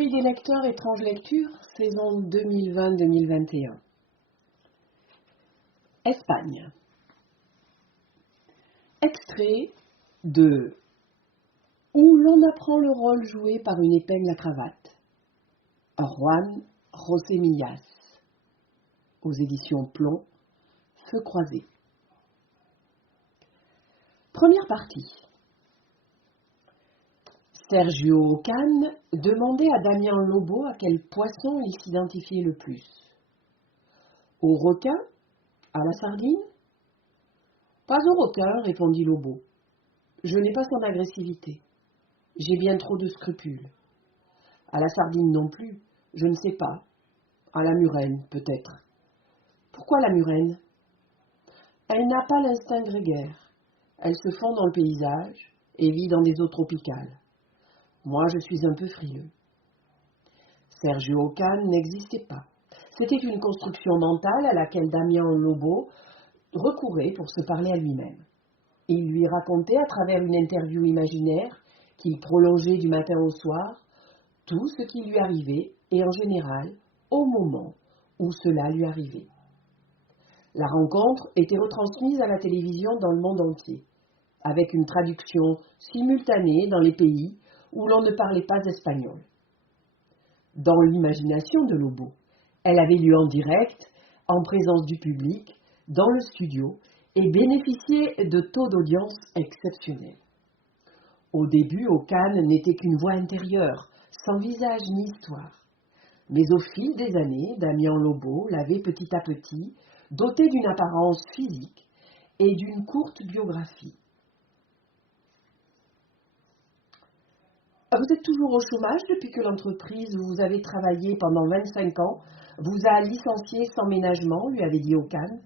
Prix des lecteurs étrange lecture, saison 2020-2021. Espagne. Extrait de Où l'on apprend le rôle joué par une épingle à cravate. Juan José Millas. Aux éditions Plomb, Feu croisé. Première partie. Sergio Ocan demandait à Damien Lobo à quel poisson il s'identifiait le plus. Au requin? À la sardine? Pas au requin, répondit Lobo. Je n'ai pas son agressivité. J'ai bien trop de scrupules. À la sardine non plus, je ne sais pas. À la murène, peut-être. Pourquoi la murène? Elle n'a pas l'instinct grégaire. Elle se fond dans le paysage et vit dans des eaux tropicales. Moi, je suis un peu frileux. Sergio Ocan n'existait pas. C'était une construction mentale à laquelle Damien Lobo recourait pour se parler à lui-même. Il lui racontait à travers une interview imaginaire qu'il prolongeait du matin au soir tout ce qui lui arrivait et en général au moment où cela lui arrivait. La rencontre était retransmise à la télévision dans le monde entier, avec une traduction simultanée dans les pays où l'on ne parlait pas espagnol. Dans l'imagination de Lobo, elle avait lieu en direct, en présence du public, dans le studio, et bénéficiait de taux d'audience exceptionnels. Au début, Ocan n'était qu'une voix intérieure, sans visage ni histoire. Mais au fil des années, Damien Lobo l'avait petit à petit doté d'une apparence physique et d'une courte biographie. Vous êtes toujours au chômage depuis que l'entreprise où vous avez travaillé pendant 25 ans vous a licencié sans ménagement, lui avait dit Ocan.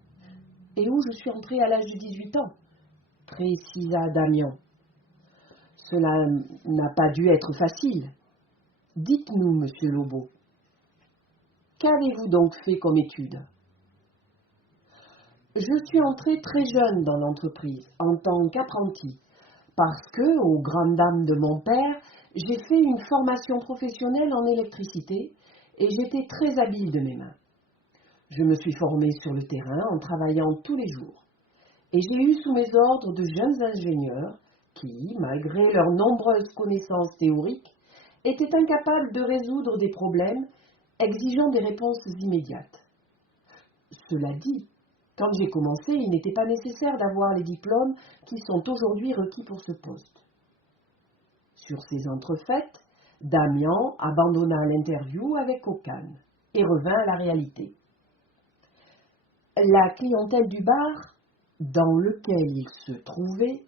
Et où je suis entré à l'âge de 18 ans, précisa Damien. Cela n'a pas dû être facile. Dites-nous, monsieur Lobo, qu'avez-vous donc fait comme étude? Je suis entré très jeune dans l'entreprise, en tant qu'apprenti, parce que, aux grandes dames de mon père, j'ai fait une formation professionnelle en électricité et j'étais très habile de mes mains. Je me suis formé sur le terrain en travaillant tous les jours. Et j'ai eu sous mes ordres de jeunes ingénieurs qui, malgré leurs nombreuses connaissances théoriques, étaient incapables de résoudre des problèmes exigeant des réponses immédiates. Cela dit, quand j'ai commencé, il n'était pas nécessaire d'avoir les diplômes qui sont aujourd'hui requis pour ce poste. Sur ces entrefaites, Damien abandonna l'interview avec Ocan et revint à la réalité. La clientèle du bar, dans lequel il se trouvait,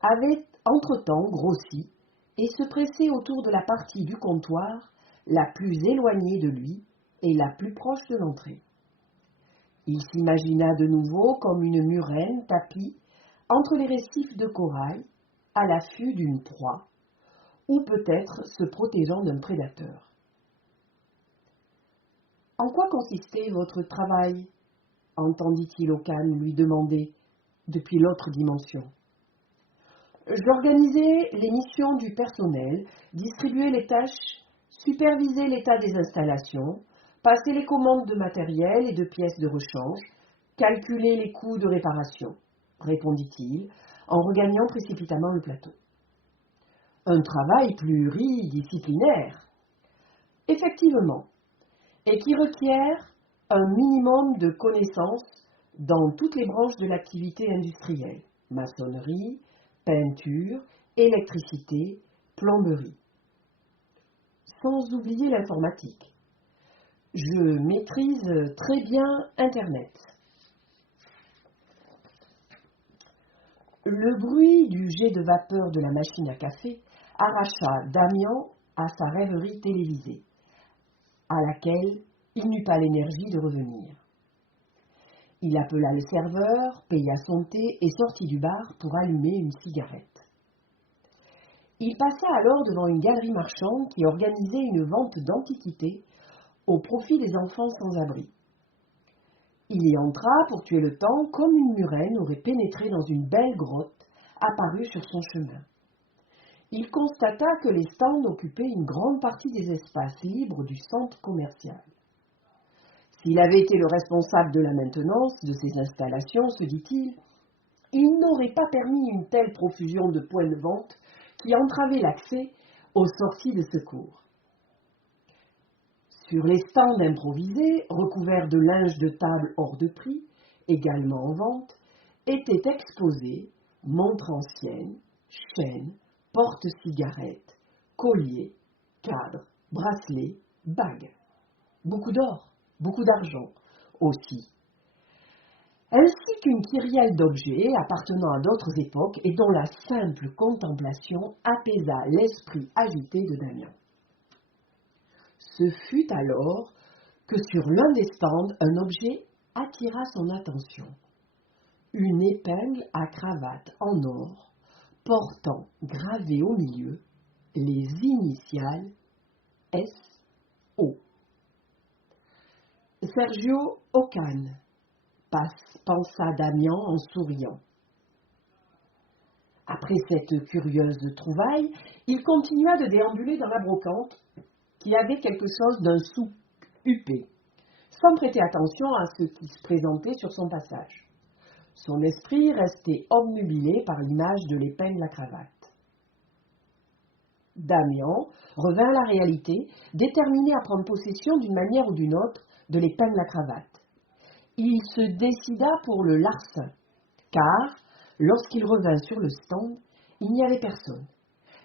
avait entre-temps grossi et se pressait autour de la partie du comptoir la plus éloignée de lui et la plus proche de l'entrée. Il s'imagina de nouveau comme une murène tapie entre les récifs de corail à l'affût d'une proie, ou peut-être se protégeant d'un prédateur. En quoi consistait votre travail? Entendit-il Ocan lui demander depuis l'autre dimension. J'organisais les missions du personnel, distribuais les tâches, supervisais l'état des installations, passais les commandes de matériel et de pièces de rechange, calculais les coûts de réparation, répondit-il, en regagnant précipitamment le plateau. Un travail pluridisciplinaire, effectivement, et qui requiert un minimum de connaissances dans toutes les branches de l'activité industrielle, maçonnerie, peinture, électricité, plomberie. Sans oublier l'informatique. Je maîtrise très bien Internet. Le bruit du jet de vapeur de la machine à café arracha Damien à sa rêverie télévisée, à laquelle il n'eut pas l'énergie de revenir. Il appela le serveur, paya son thé et sortit du bar pour allumer une cigarette. Il passa alors devant une galerie marchande qui organisait une vente d'antiquités au profit des enfants sans abri. Il y entra pour tuer le temps comme une murène aurait pénétré dans une belle grotte apparue sur son chemin. il constata que les stands occupaient une grande partie des espaces libres du centre commercial. S'il avait été le responsable de la maintenance de ces installations, se dit-il, il n'aurait pas permis une telle profusion de points de vente qui entravait l'accès aux sorties de secours. Sur les stands improvisés, recouverts de linge de table hors de prix, également en vente, étaient exposées montres anciennes, chaînes, porte-cigarettes, colliers, cadres, bracelets, bagues. Beaucoup d'or, beaucoup d'argent aussi, ainsi qu'une kyrielle d'objets appartenant à d'autres époques et dont la simple contemplation apaisa l'esprit agité de Damien. Ce fut alors que sur l'un des stands, un objet attira son attention. Une épingle à cravate en or, portant gravées au milieu les initiales S.O. Sergio Ocane, pensa Damien en souriant. Après cette curieuse trouvaille, il continua de déambuler dans la brocante, qui avait quelque chose d'un souk huppé, sans prêter attention à ce qui se présentait sur son passage. Son esprit restait obnubilé par l'image de l'épingle à cravate. Damien revint à la réalité, déterminé à prendre possession d'une manière ou d'une autre de l'épingle à cravate. Il se décida pour le larcin, car, lorsqu'il revint sur le stand, il n'y avait personne.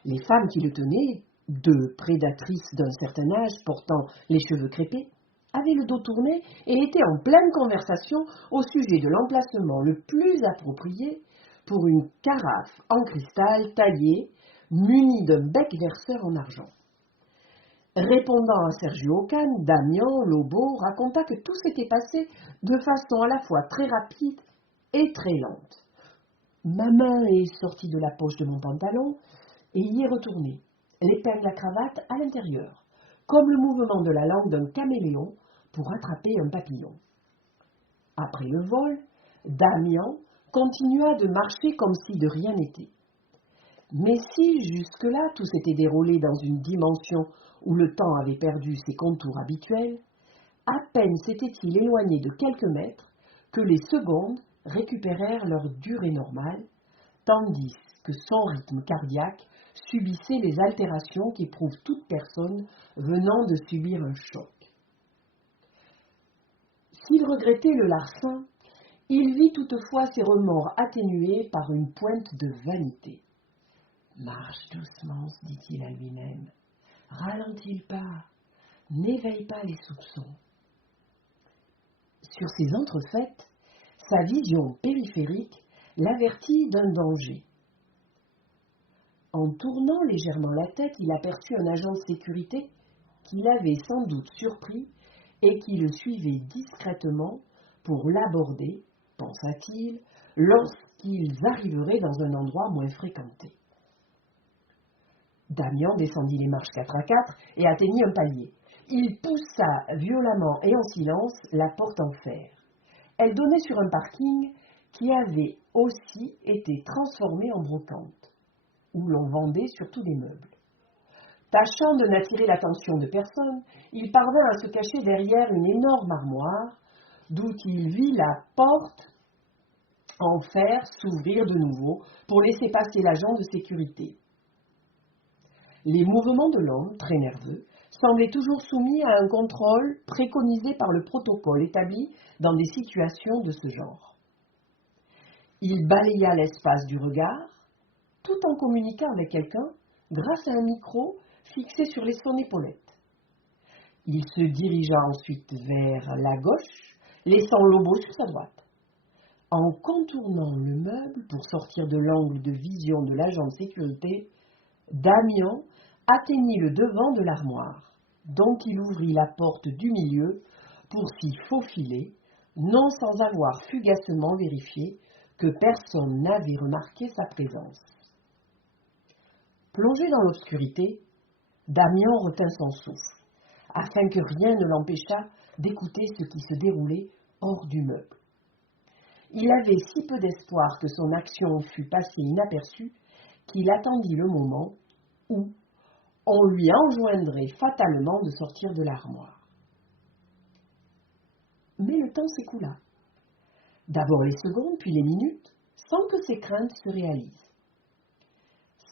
Les femmes qui le tenaient, deux prédatrices d'un certain âge portant les cheveux crêpés, avaient le dos tourné et étaient en pleine conversation au sujet de l'emplacement le plus approprié pour une carafe en cristal taillée, munie d'un bec verseur en argent. Répondant à Sergio Ocane, Damien Lobo raconta que tout s'était passé de façon à la fois très rapide et très lente. Ma main est sortie de la poche de mon pantalon et y est retournée, l'épingle à cravate à l'intérieur, comme le mouvement de la langue d'un caméléon pour attraper un papillon. Après le vol, Damien continua de marcher comme si de rien n'était. Mais si jusque-là tout s'était déroulé dans une dimension où le temps avait perdu ses contours habituels, à peine s'était-il éloigné de quelques mètres que les secondes récupérèrent leur durée normale, tandis que son rythme cardiaque subissait les altérations qu'éprouve toute personne venant de subir un choc. S'il regrettait le larcin, il vit toutefois ses remords atténués par une pointe de vanité. « Marche doucement, se dit-il à lui-même. Ralentis le pas, n'éveille pas les soupçons. » Sur ces entrefaites, sa vision périphérique l'avertit d'un danger. En tournant légèrement la tête, il aperçut un agent de sécurité qui l'avait sans doute surpris et qui le suivait discrètement pour l'aborder, pensa-t-il, lorsqu'ils arriveraient dans un endroit moins fréquenté. Damien descendit les marches 4 à 4 et atteignit un palier. Il poussa violemment et en silence la porte en fer. Elle donnait sur un parking qui avait aussi été transformé en brocante, où l'on vendait surtout des meubles. Tâchant de n'attirer l'attention de personne, il parvint à se cacher derrière une énorme armoire, d'où il vit la porte en fer s'ouvrir de nouveau pour laisser passer l'agent de sécurité. Les mouvements de l'homme, très nerveux, semblaient toujours soumis à un contrôle préconisé par le protocole établi dans des situations de ce genre. Il balaya l'espace du regard, tout en communiquant avec quelqu'un grâce à un micro fixé sur son épaulette. Il se dirigea ensuite vers la gauche, laissant Lobo sur sa droite. En contournant le meuble pour sortir de l'angle de vision de l'agent de sécurité, Damien atteignit le devant de l'armoire, dont il ouvrit la porte du milieu pour s'y faufiler, non sans avoir fugacement vérifié que personne n'avait remarqué sa présence. Plongé dans l'obscurité, Damien retint son souffle, afin que rien ne l'empêchât d'écouter ce qui se déroulait hors du meuble. Il avait si peu d'espoir que son action fût passée inaperçue qu'il attendit le moment ou on lui enjoindrait fatalement de sortir de l'armoire. Mais le temps s'écoula. D'abord les secondes, puis les minutes, sans que ses craintes se réalisent.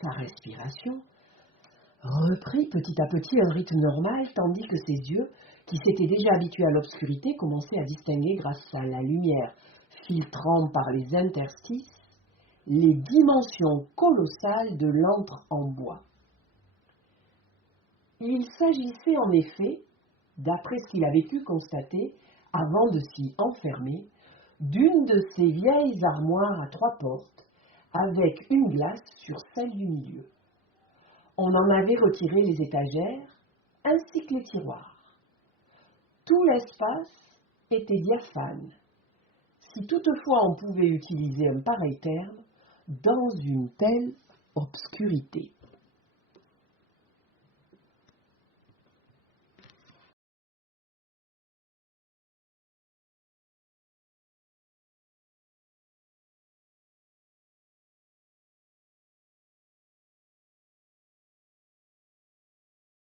Sa respiration reprit petit à petit un rythme normal, tandis que ses yeux, qui s'étaient déjà habitués à l'obscurité, commençaient à distinguer, grâce à la lumière filtrant par les interstices, les dimensions colossales de l'antre en bois. Il s'agissait en effet, d'après ce qu'il avait pu constater avant de s'y enfermer, d'une de ces vieilles armoires à 3 portes, avec une glace sur celle du milieu. On en avait retiré les étagères, ainsi que les tiroirs. Tout l'espace était diaphane, si toutefois on pouvait utiliser un pareil terme, dans une telle obscurité.